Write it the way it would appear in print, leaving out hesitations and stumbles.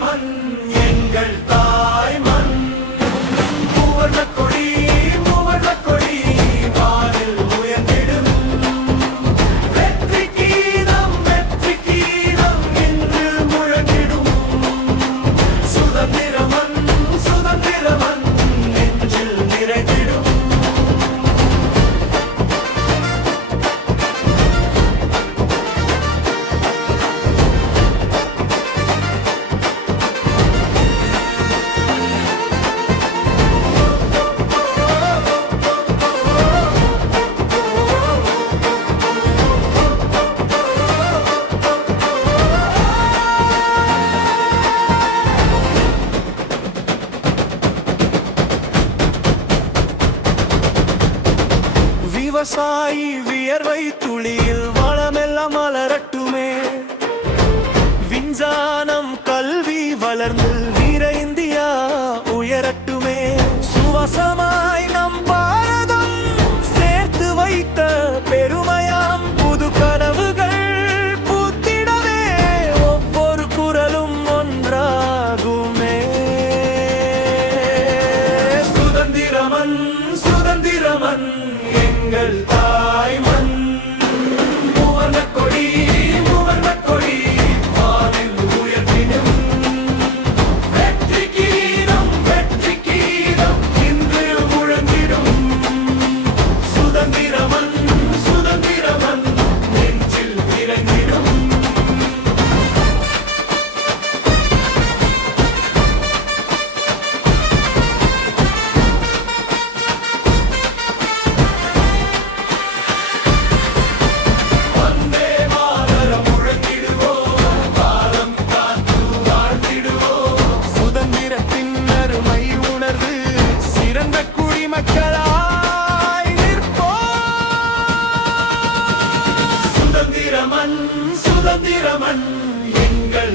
மண் எங்கள் தாய் மண். மூவர்ணக் கொடி மூவர்ணக் கொடி வானில் உயர்ந்திடும். வெற்றி கீதம் இன்று முழங்கிடும். சுதந்திரமன் சுதந்திரமன் நெஞ்சில் நிறைந்திடும். விவசாயி வியர்வை துளியில் வளமெல்லாம் மலரட்டுமே. விஞ்ஞானம் கல்வி வளர்ந்து வீர இந்தியா உயரட்டுமே. சுவாசமாய் நம் பாரதம் சேர்த்து வைத்த பெருமையாம் புது கனவுகள் பூத்திடவே ஒவ்வொரு குரலும் ஒன்றாகுமே. சுதந்திரமன் சுதந்திரமன் எங்கள் தாய் மண். மூவர்ணக் கொடி மூவர்ணக் கொடி வானில் உயர்த்திடும். வெற்றி கீதம் இன்று முழங்கிடும். சுதந்திரமன் சுதந்திரமன் நெஞ்சில் நிறைந்திடும். சுதந்திரமன் சுதந்திரமன் எங்கள்